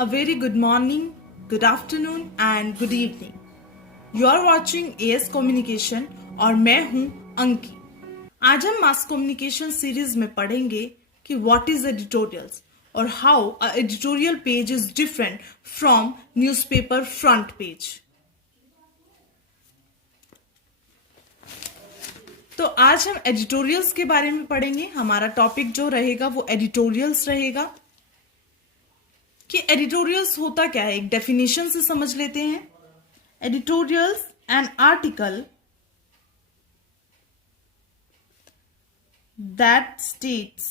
A very good morning, good afternoon and good evening. You are watching AS Communication और मैं हूं अंकी। आज हम मास कम्युनिकेशन सीरीज में पढ़ेंगे कि व्हाट इज एडिटोरियल्स और how a editorial page is different from newspaper front page. तो आज हम एडिटोरियल्स के बारे में पढ़ेंगे। हमारा टॉपिक जो रहेगा वो एडिटोरियल्स रहेगा। कि एडिटोरियल्स होता क्या है, एक डेफिनेशन से समझ लेते हैं। Editorials an article that states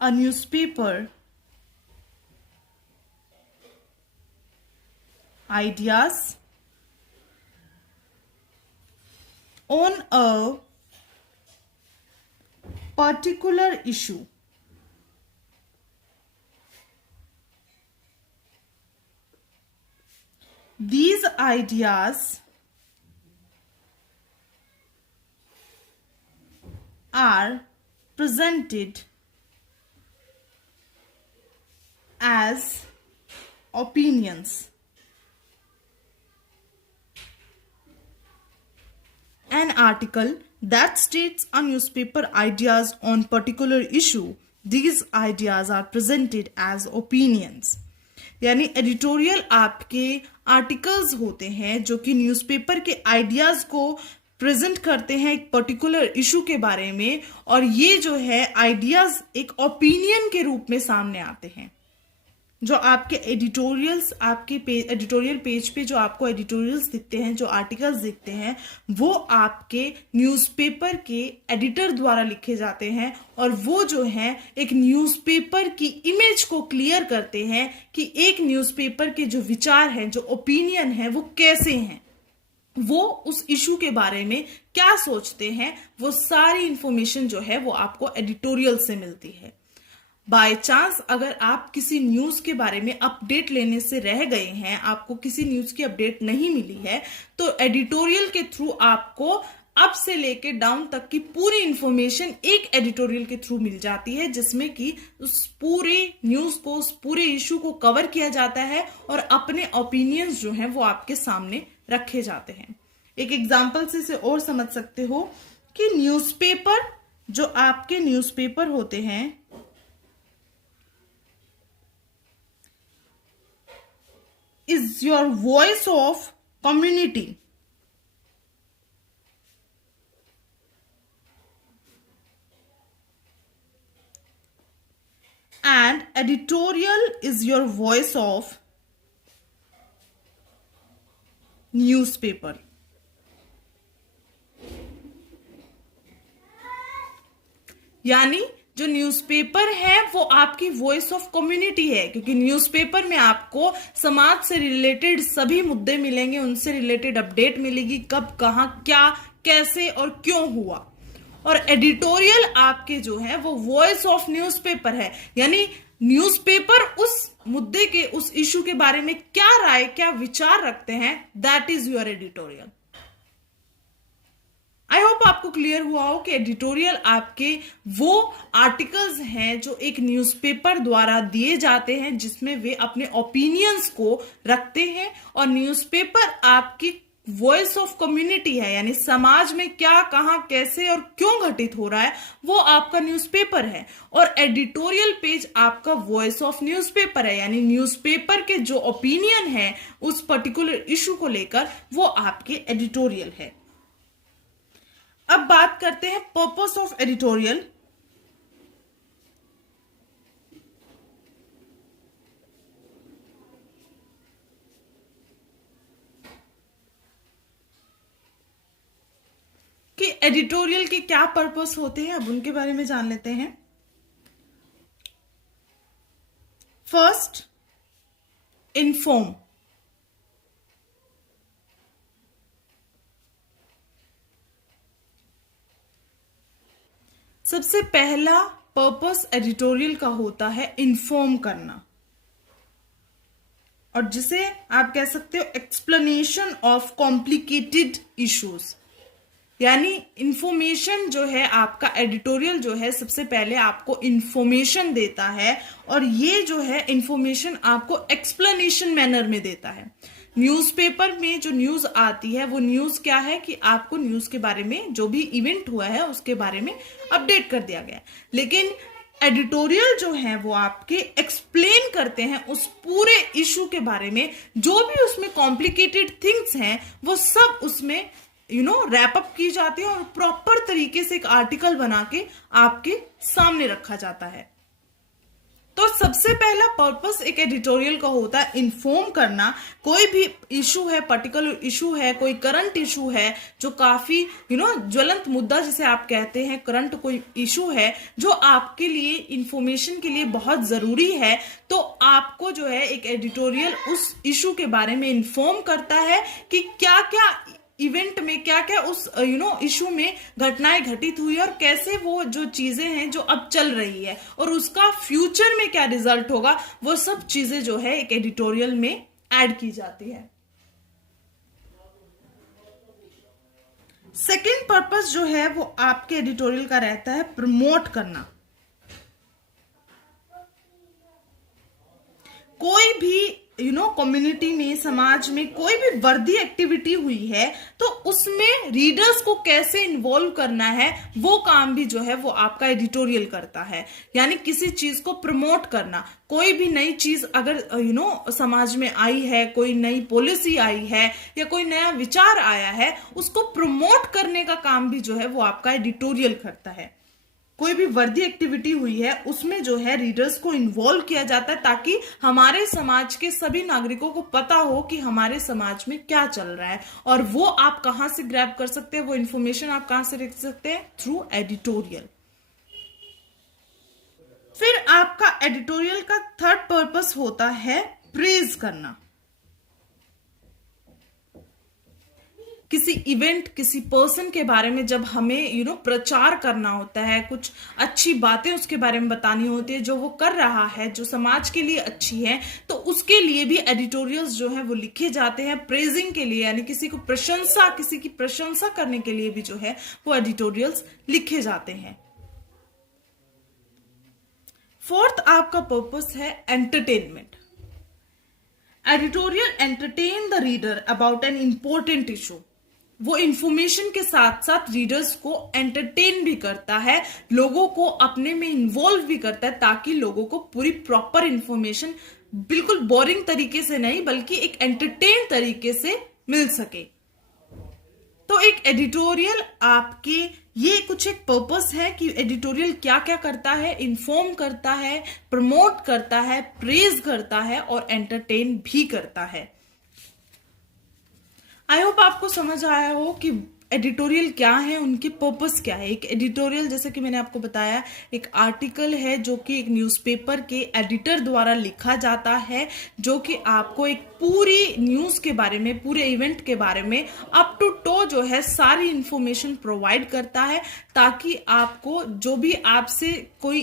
a newspaper ideas on a particular issue these ideas are presented as opinions. An article that states a newspaper ideas on particular issue, these ideas are presented as opinions. यानी editorial आपके articles होते हैं जो कि newspaper के ideas को present करते हैं एक पर्टिकुलर इशू के बारे में, और ये जो है आइडियाज एक ओपिनियन के रूप में सामने आते हैं। जो आपके एडिटोरियल्स, आपके एडिटोरियल पेज पे जो आपको एडिटोरियल्स दिखते हैं, जो आर्टिकल्स दिखते हैं, वो आपके न्यूज़पेपर के एडिटर द्वारा लिखे जाते हैं और वो जो है एक न्यूज़पेपर की इमेज को क्लियर करते हैं कि एक न्यूज़पेपर के जो विचार हैं, जो ओपिनियन है, वो कैसे हैं, वो उस इशू के बारे में क्या सोचते हैं। वो सारी इंफॉर्मेशन जो है वो आपको एडिटोरियल से मिलती है। बाय चांस अगर आप किसी न्यूज के बारे में अपडेट लेने से रह गए हैं, आपको किसी न्यूज की अपडेट नहीं मिली है, तो एडिटोरियल के थ्रू आपको अप से लेके डाउन तक की पूरी इंफॉर्मेशन एक एडिटोरियल के थ्रू मिल जाती है, जिसमें कि उस पूरी न्यूज को, उस पूरे इशू को कवर किया जाता है और अपने ओपिनियंस जो हैं वो आपके सामने रखे जाते हैं। एक एग्जाम्पल से इसे और समझ सकते हो कि न्यूज़पेपर, जो आपके न्यूज़पेपर होते हैं, is your voice of community. And editorial is your voice of newspaper. यानी जो न्यूज़पेपर है वो आपकी वॉइस ऑफ कम्युनिटी है, क्योंकि न्यूज़पेपर में आपको समाज से रिलेटेड सभी मुद्दे मिलेंगे, उनसे रिलेटेड अपडेट मिलेगी, कब, कहाँ, क्या, कैसे और क्यों हुआ। और एडिटोरियल आपके जो है वो वॉइस ऑफ न्यूज़पेपर है, यानी न्यूज़पेपर उस मुद्दे के, उस इशू के बारे में क्या राय, क्या विचार रखते हैं, that is your editorial. I hope आपको क्लियर हुआ हो कि एडिटोरियल आपके वो आर्टिकल्स हैं जो एक न्यूज़पेपर द्वारा दिए जाते हैं, जिसमें वे अपने ओपिनियंस को रखते हैं, और न्यूज़पेपर आपकी वॉइस ऑफ कम्युनिटी है, यानी समाज में क्या, कहां, कैसे और क्यों घटित हो रहा है वो आपका न्यूज़पेपर है। और एडिटोरियल पेज आपका वॉइस ऑफ न्यूज़पेपर है, यानी न्यूज़पेपर के जो ओपिनियन है उस पर्टिकुलर इशू को लेकर, वो आपके एडिटोरियल है। अब बात करते हैं पर्पस ऑफ एडिटोरियल। कि एडिटोरियल के क्या पर्पस होते हैं, अब उनके बारे में जान लेते हैं। First, inform. सबसे पहला पर्पस एडिटोरियल का होता है इन्फॉर्म करना, और जिसे आप कह सकते हो एक्सप्लेनेशन ऑफ कॉम्प्लिकेटेड इश्यूज। यानी इंफॉर्मेशन जो है, आपका एडिटोरियल जो है सबसे पहले आपको इंफॉर्मेशन देता है, और ये जो है इंफॉर्मेशन आपको एक्सप्लेनेशन मैनर में देता है। न्यूज़पेपर में जो न्यूज आती है वो न्यूज क्या है कि आपको न्यूज के बारे में जो भी इवेंट हुआ है उसके बारे में अपडेट कर दिया गया है। लेकिन एडिटोरियल जो है वो आपके एक्सप्लेन करते हैं उस पूरे इशू के बारे में, जो भी उसमें कॉम्प्लिकेटेड थिंग्स हैं वो सब उसमें रैप अप की जाती है और प्रॉपर तरीके से एक आर्टिकल बना के आपके सामने रखा जाता है। तो सबसे पहला पर्पस एक एडिटोरियल का होता है इन्फॉर्म करना। कोई भी इशू है, पर्टिकुलर इशू है, कोई करंट इशू है जो काफी ज्वलंत मुद्दा जिसे आप कहते हैं, करंट कोई इशू है जो आपके लिए इंफॉर्मेशन के लिए बहुत जरूरी है, तो आपको जो है एक एडिटोरियल उस इशू के बारे में इन्फॉर्म करता है कि क्या क्या इवेंट में, क्या क्या उस इशू में घटनाएं घटित हुई और कैसे वो जो चीजें हैं जो अब चल रही है और उसका फ्यूचर में क्या रिजल्ट होगा, वो सब चीजें जो है एक एडिटोरियल में ऐड की जाती है। सेकंड पर्पस जो है वो आपके एडिटोरियल का रहता है प्रमोट करना। कोई भी कम्युनिटी में, समाज में कोई भी वर्दी एक्टिविटी हुई है तो उसमें रीडर्स को कैसे इन्वॉल्व करना है, वो काम भी जो है वो आपका एडिटोरियल करता है। यानी किसी चीज को प्रमोट करना, कोई भी नई चीज अगर समाज में आई है, कोई नई पॉलिसी आई है या कोई नया विचार आया है, उसको प्रमोट करने का काम भी जो है वो आपका एडिटोरियल करता है। कोई भी वर्दी एक्टिविटी हुई है उसमें जो है रीडर्स को इन्वॉल्व किया जाता है ताकि हमारे समाज के सभी नागरिकों को पता हो कि हमारे समाज में क्या चल रहा है, और वो आप कहां से ग्रैब कर सकते हैं, वो इंफॉर्मेशन आप कहां से रख सकते हैं, थ्रू एडिटोरियल। फिर आपका एडिटोरियल का थर्ड पर्पस होता है प्रेज करना। किसी इवेंट, किसी पर्सन के बारे में जब हमें प्रचार करना होता है, कुछ अच्छी बातें उसके बारे में बतानी होती है जो वो कर रहा है, जो समाज के लिए अच्छी है, तो उसके लिए भी एडिटोरियल्स जो है वो लिखे जाते हैं प्रेजिंग के लिए। यानी किसी की प्रशंसा करने के लिए भी जो है वो एडिटोरियल्स लिखे जाते हैं। फोर्थ आपका पर्पस है entertainment. Editorial entertain the reader about an important issue. वो इंफॉर्मेशन के साथ साथ रीडर्स को एंटरटेन भी करता है, लोगों को अपने में इन्वॉल्व भी करता है, ताकि लोगों को पूरी प्रॉपर इंफॉर्मेशन बिल्कुल बोरिंग तरीके से नहीं बल्कि एक एंटरटेन तरीके से मिल सके। तो एक एडिटोरियल आपके ये कुछ एक पर्पस है कि एडिटोरियल क्या क्या करता है, इन्फॉर्म करता है, प्रमोट करता है, प्रेज करता है और एंटरटेन भी करता है। आई होप आपको समझ आया हो कि एडिटोरियल क्या है, उनके पर्पस क्या है। एक एडिटोरियल, जैसे कि मैंने आपको बताया, एक आर्टिकल है जो कि एक न्यूज़पेपर के एडिटर द्वारा लिखा जाता है, जो कि आपको एक पूरी न्यूज़ के बारे में, पूरे इवेंट के बारे में अप टू टो जो है सारी इंफॉर्मेशन प्रोवाइड करता है, ताकि आपको जो भी आपसे कोई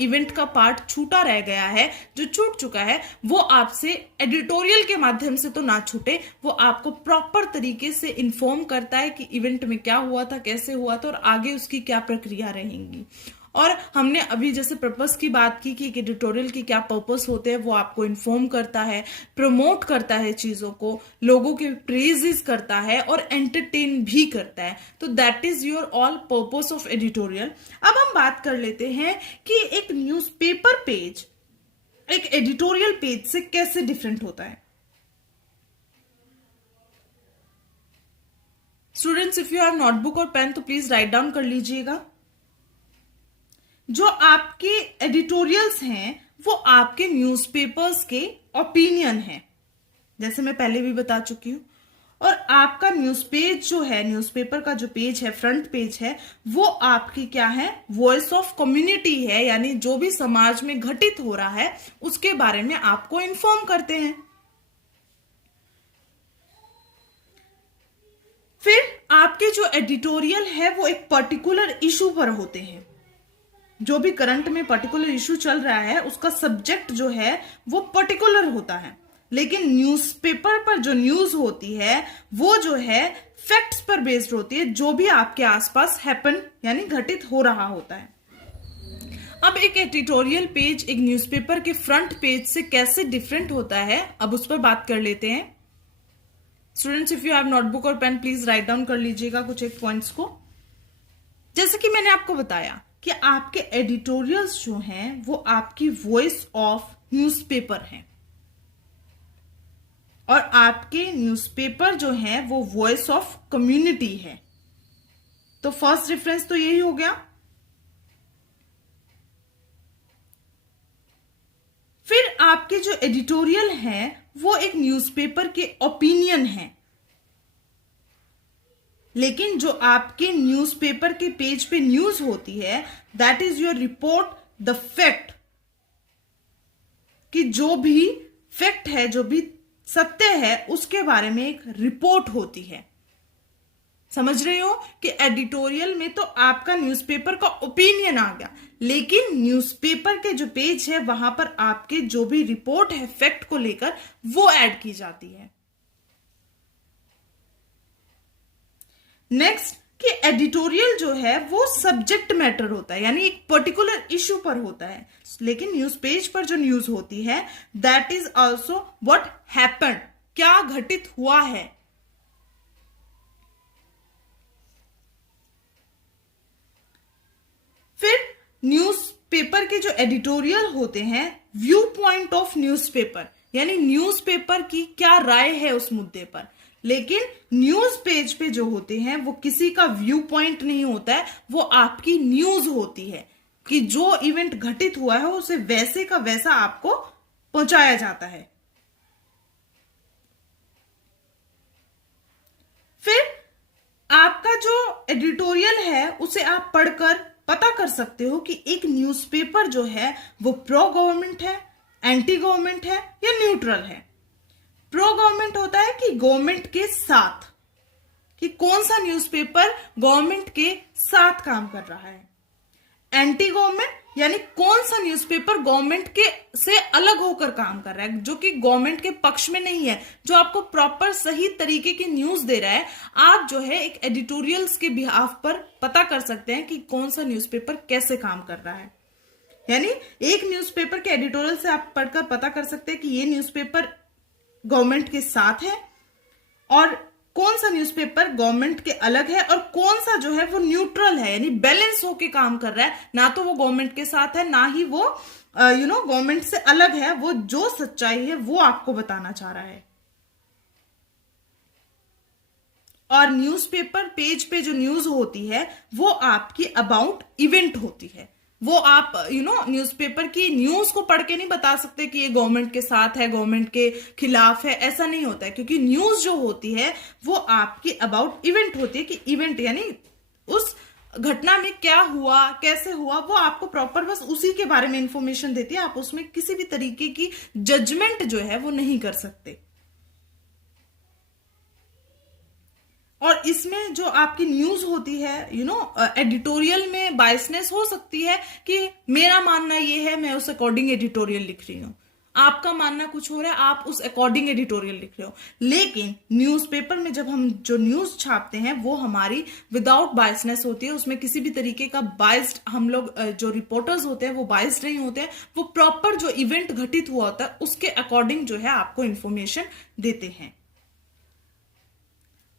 इवेंट का पार्ट छूटा रह गया है, जो छूट चुका है, वो आपसे एडिटोरियल के माध्यम से तो ना छूटे, वो आपको प्रॉपर तरीके से इन्फॉर्म करता है कि इवेंट में क्या हुआ था, कैसे हुआ था और आगे उसकी क्या प्रक्रिया रहेंगी। और हमने अभी जैसे पर्पस की बात की कि एक एडिटोरियल की क्या पर्पस होते हैं, वो आपको इन्फॉर्म करता है, प्रमोट करता है चीजों को, लोगों के प्रेजेस करता है और एंटरटेन भी करता है। तो that is your all purpose of editorial. अब हम बात कर लेते हैं कि एक न्यूज़पेपर पेज एक एडिटोरियल पेज से कैसे डिफरेंट होता है। Students, if you have notebook और पेन तो प्लीज राइट डाउन कर लीजिएगा। जो आपके एडिटोरियल्स हैं वो आपके न्यूज़पेपर्स के ओपिनियन हैं, जैसे मैं पहले भी बता चुकी हूं। और आपका न्यूज़ पेज जो है, न्यूज़पेपर का जो पेज है, फ्रंट पेज है, वो आपकी क्या है, वॉइस ऑफ कम्युनिटी है। यानी जो भी समाज में घटित हो रहा है उसके बारे में आपको इन्फॉर्म करते हैं। फिर आपके जो एडिटोरियल है वो एक पर्टिकुलर इशू पर होते हैं। जो भी करंट में पर्टिकुलर इशू चल रहा है उसका सब्जेक्ट जो है वो पर्टिकुलर होता है। लेकिन न्यूज़पेपर पर जो न्यूज होती है वो जो है फैक्ट्स पर बेस्ड होती है, जो भी आपके आसपास हैपन यानी घटित हो रहा होता है। अब एक एडिटोरियल पेज एक न्यूज़पेपर के फ्रंट पेज से कैसे डिफरेंट होता है, अब उस पर बात कर लेते हैं। Students, if you have notebook और पेन प्लीज राइट डाउन कर लीजिएगा कुछ एक पॉइंट्स को। जैसे कि मैंने आपको बताया कि आपके एडिटोरियल्स जो हैं वो आपकी वॉइस ऑफ न्यूज़पेपर हैं और आपके न्यूज़पेपर जो है वो वॉइस ऑफ कम्युनिटी है। तो फर्स्ट डिफरेंस तो यही हो गया। फिर आपके जो एडिटोरियल है वो एक न्यूज़पेपर के ओपिनियन है, लेकिन जो आपके न्यूज़पेपर के पेज पे न्यूज होती है that is your report the fact, कि जो भी फैक्ट है, जो भी सत्य है उसके बारे में एक रिपोर्ट होती है। समझ रहे हो कि एडिटोरियल में तो आपका न्यूज़पेपर का ओपिनियन आ गया, लेकिन न्यूज़पेपर के जो पेज है वहां पर आपके जो भी रिपोर्ट है फैक्ट को लेकर वो ऐड की जाती है। नेक्स्ट कि एडिटोरियल जो है वो सब्जेक्ट मैटर होता है, यानी एक पर्टिकुलर इश्यू पर होता है, लेकिन न्यूज पेज पर जो न्यूज होती है that is also what happened, क्या घटित हुआ है। फिर न्यूज़पेपर के जो एडिटोरियल होते हैं व्यू पॉइंट ऑफ न्यूज़पेपर, यानी न्यूज़पेपर की क्या राय है उस मुद्दे पर, लेकिन न्यूज पेज पे जो होते हैं वो किसी का व्यू पॉइंट नहीं होता है, वो आपकी न्यूज होती है कि जो इवेंट घटित हुआ है उसे वैसे का वैसा आपको पहुंचाया जाता है। फिर आपका जो एडिटोरियल है उसे आप पढ़कर पता कर सकते हो कि एक न्यूज़पेपर जो है वो प्रो गवर्नमेंट है, एंटी गवर्नमेंट है या न्यूट्रल है। प्रो गवर्नमेंट होता है कि गवर्नमेंट के साथ, कि कौन सा न्यूज़पेपर गवर्नमेंट के साथ काम कर रहा है। एंटी गवर्नमेंट यानी कौन सा न्यूज़पेपर गवर्नमेंट के से अलग होकर काम कर रहा है, जो कि गवर्नमेंट के पक्ष में नहीं है, जो आपको प्रॉपर सही तरीके की न्यूज दे रहा है। आप जो है एक एडिटोरियल्स के बिहाफ पर पता कर सकते हैं कि कौन सा न्यूज़पेपर कैसे काम कर रहा है। यानी एक न्यूज़पेपर के एडिटोरियल से आप पढ़कर पता कर सकते हैं कि ये न्यूज़पेपर गवर्नमेंट के साथ है और कौन सा न्यूज़पेपर गवर्नमेंट के अलग है, और कौन सा जो है वो न्यूट्रल है, यानी बैलेंस होके काम कर रहा है, ना तो वो गवर्नमेंट के साथ है ना ही वो गवर्नमेंट से अलग है। वो जो सच्चाई है वो आपको बताना चाह रहा है। और न्यूज़पेपर पेज पे जो न्यूज होती है वो आपकी अबाउट इवेंट होती है। वो आप न्यूज़पेपर की न्यूज को पढ़ के नहीं बता सकते कि ये गवर्नमेंट के साथ है, गवर्नमेंट के खिलाफ है, ऐसा नहीं होता है, क्योंकि न्यूज जो होती है वो आपकी अबाउट इवेंट होती है, कि इवेंट यानी उस घटना में क्या हुआ, कैसे हुआ, वो आपको प्रॉपर बस उसी के बारे में इंफॉर्मेशन देती है। आप उसमें किसी भी तरीके की जजमेंट जो है वो नहीं कर सकते। और इसमें जो आपकी न्यूज होती है एडिटोरियल में बायसनेस हो सकती है कि मेरा मानना ये है, मैं उस अकॉर्डिंग एडिटोरियल लिख रही हूं, आपका मानना कुछ हो रहा है, आप उस अकॉर्डिंग एडिटोरियल लिख रहे हो। लेकिन न्यूज़पेपर में जब हम जो न्यूज छापते हैं वो हमारी विदाउट बायसनेस होती है, उसमें किसी भी तरीके का बायस्ड, हम लोग जो रिपोर्टर्स होते हैं वो बायस्ड नहीं होते हैं, वो प्रॉपर जो इवेंट घटित हुआ होता है उसके अकॉर्डिंग जो है आपको इंफॉर्मेशन देते हैं।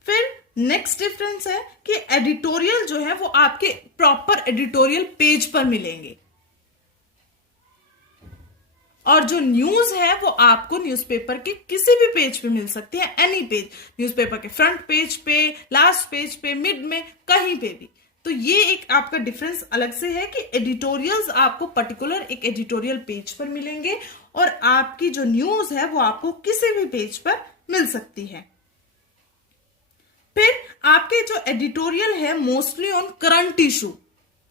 फिर नेक्स्ट डिफरेंस है कि एडिटोरियल जो है वो आपके प्रॉपर एडिटोरियल पेज पर मिलेंगे, और जो न्यूज है वो आपको न्यूज़पेपर के किसी भी पेज पे मिल सकती है, एनी पेज, न्यूज़पेपर के फ्रंट पेज पे, लास्ट पेज पे, मिड में, कहीं पे भी। तो ये एक आपका डिफरेंस अलग से है कि एडिटोरियल्स आपको पर्टिकुलर एक एडिटोरियल पेज पर मिलेंगे और आपकी जो न्यूज है वो आपको किसी भी पेज पर मिल सकती है। फिर आपके जो एडिटोरियल है मोस्टली ऑन करंट इशू,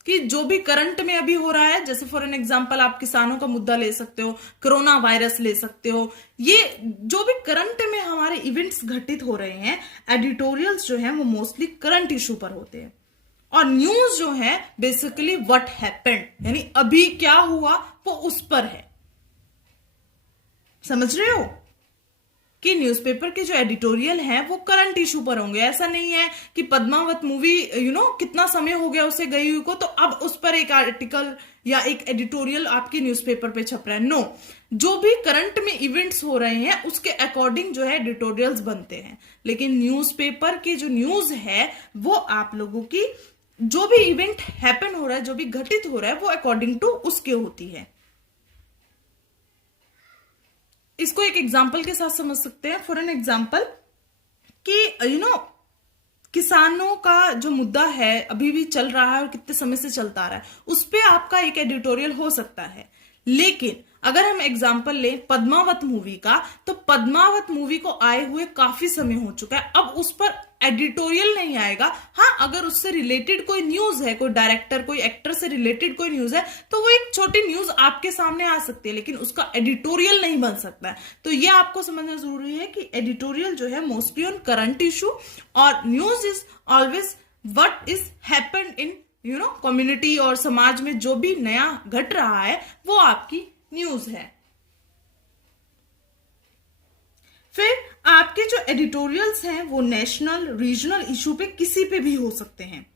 कि जो भी करंट में अभी हो रहा है, जैसे फॉर एन एग्जांपल आप किसानों का मुद्दा ले सकते हो, कोरोना वायरस ले सकते हो, ये जो भी करंट में हमारे इवेंट्स घटित हो रहे हैं, एडिटोरियल्स जो है वो मोस्टली करंट इशू पर होते हैं। और न्यूज जो है बेसिकली व्हाट हैपेंड, यानी अभी क्या हुआ वो उस पर है। समझ रहे हो? कि न्यूज़पेपर के जो एडिटोरियल हैं वो करंट इशू पर होंगे। ऐसा नहीं है कि पद्मावत मूवी कितना समय हो गया उसे गई हुई को, तो अब उस पर एक आर्टिकल या एक एडिटोरियल आपके न्यूज़पेपर पे छप रहा है। नो, जो भी करंट में इवेंट्स हो रहे हैं उसके अकॉर्डिंग जो है एडिटोरियल्स बनते हैं। लेकिन न्यूज़पेपर की जो न्यूज है वो आप लोगों की जो भी इवेंट हैपन हो रहा है, जो भी घटित हो रहा है, वो अकॉर्डिंग टू उसके होती है। इसको एक एग्जाम्पल के साथ समझ सकते हैं। फॉर एन एग्जाम्पल कि किसानों का जो मुद्दा है अभी भी चल रहा है और कितने समय से चलता आ रहा है, उस पे आपका एक एडिटोरियल हो सकता है। लेकिन अगर हम एग्जाम्पल लें पद्मावत मूवी का, तो पद्मावत मूवी को आए हुए काफी समय हो चुका है, अब उस पर एडिटोरियल नहीं आएगा। हाँ, अगर उससे रिलेटेड कोई न्यूज है, कोई डायरेक्टर, कोई एक्टर से रिलेटेड कोई न्यूज है, तो वो एक छोटी न्यूज आपके सामने आ सकती है, लेकिन उसका एडिटोरियल नहीं बन सकता है। तो ये आपको समझना जरूरी है कि एडिटोरियल जो है मोस्टली ऑन करंट इशू, और news is always what is happened in community और समाज में जो भी नया घट रहा है वो आपकी न्यूज है। फिर आपके जो एडिटोरियल्स हैं वो नेशनल, रीजनल इशू पे किसी पे भी हो सकते हैं,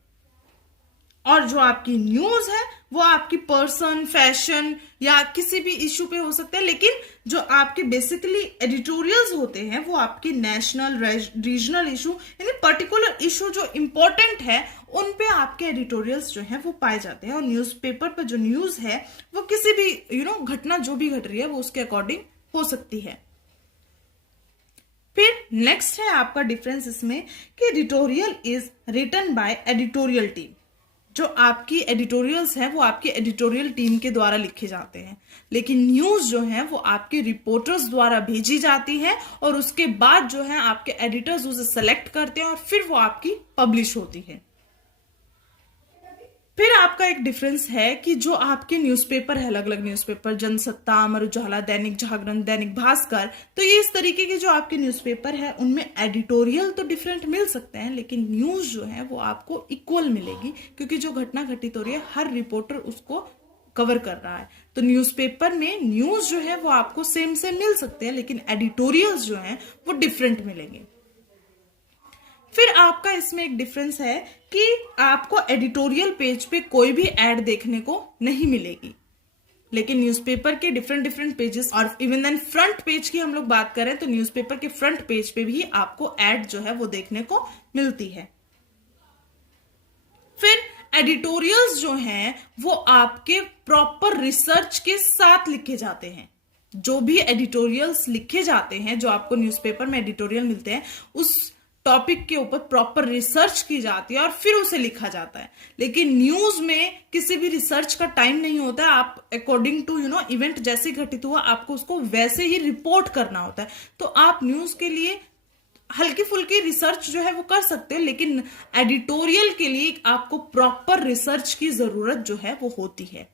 और जो आपकी न्यूज है वो आपकी पर्सन, फैशन या किसी भी इशू पे हो सकते हैं। लेकिन जो आपके बेसिकली एडिटोरियल्स होते हैं वो आपके नेशनल, रीजनल इशू यानी पर्टिकुलर इशू जो इंपॉर्टेंट है उन पे आपके एडिटोरियल्स जो हैं वो पाए जाते हैं। और न्यूज़पेपर पर जो न्यूज है वो किसी भी घटना जो भी घट रही है वो उसके अकॉर्डिंग हो सकती है। फिर नेक्स्ट है आपका डिफरेंस इसमें कि editorial is written by editorial team. जो आपकी एडिटोरियल्स हैं वो आपकी एडिटोरियल टीम के द्वारा लिखे जाते हैं, लेकिन न्यूज जो है वो आपके रिपोर्टर्स द्वारा भेजी जाती है, और उसके बाद जो है आपके एडिटर्स उसे सेलेक्ट करते हैं और फिर वो आपकी पब्लिश होती है। फिर आपका एक डिफरेंस है कि जो आपके न्यूज़पेपर है, अलग अलग न्यूज़पेपर, जनसत्ता, अमर उजाला, दैनिक जागरण, दैनिक भास्कर, तो ये इस तरीके के जो आपके न्यूज़पेपर है उनमें एडिटोरियल तो डिफरेंट मिल सकते हैं, लेकिन न्यूज जो है वो आपको इक्वल मिलेगी, क्योंकि जो घटना घटित हो रही है हर रिपोर्टर उसको कवर कर रहा है। तो न्यूज़पेपर में न्यूज जो है वो आपको सेम मिल सकते हैं, लेकिन एडिटोरियल्स जो है वो डिफरेंट मिलेंगे। फिर आपका इसमें एक डिफरेंस है कि आपको एडिटोरियल पेज पे कोई भी एड देखने को नहीं मिलेगी, लेकिन न्यूज़पेपर के डिफरेंट पेजेस, और इवन देन फ्रंट पेज की हम लोग बात करें तो न्यूज़पेपर के फ्रंट पेज पे भी आपको एड जो है वो देखने को मिलती है। फिर एडिटोरियल्स जो हैं वो आपके प्रॉपर रिसर्च के साथ लिखे जाते हैं। जो भी एडिटोरियल्स लिखे जाते हैं, जो आपको न्यूज़पेपर में एडिटोरियल मिलते हैं, उस टॉपिक के ऊपर प्रॉपर रिसर्च की जाती है और फिर उसे लिखा जाता है। लेकिन न्यूज में किसी भी रिसर्च का टाइम नहीं होता है। आप अकॉर्डिंग टू इवेंट जैसे घटित हुआ आपको उसको वैसे ही रिपोर्ट करना होता है। तो आप न्यूज के लिए हल्की फुल्की रिसर्च जो है वो कर सकते हैं, लेकिन एडिटोरियल के लिए आपको प्रॉपर रिसर्च की जरूरत जो है वो होती है।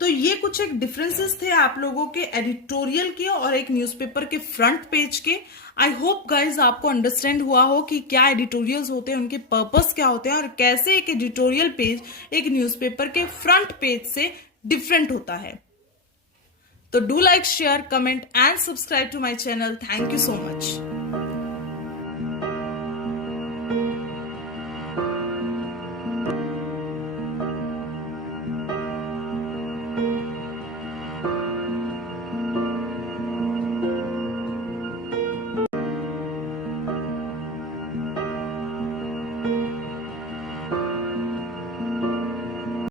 तो ये कुछ एक डिफरेंसेस थे आप लोगों के एडिटोरियल के और एक न्यूज़पेपर के फ्रंट पेज के। आई होप गाइज आपको अंडरस्टैंड हुआ हो कि क्या एडिटोरियल्स होते हैं, उनके पर्पस क्या होते हैं, और कैसे एक एडिटोरियल पेज एक न्यूज़पेपर के फ्रंट पेज से डिफरेंट होता है। तो do like, share, comment and subscribe to my channel. Thank you so much.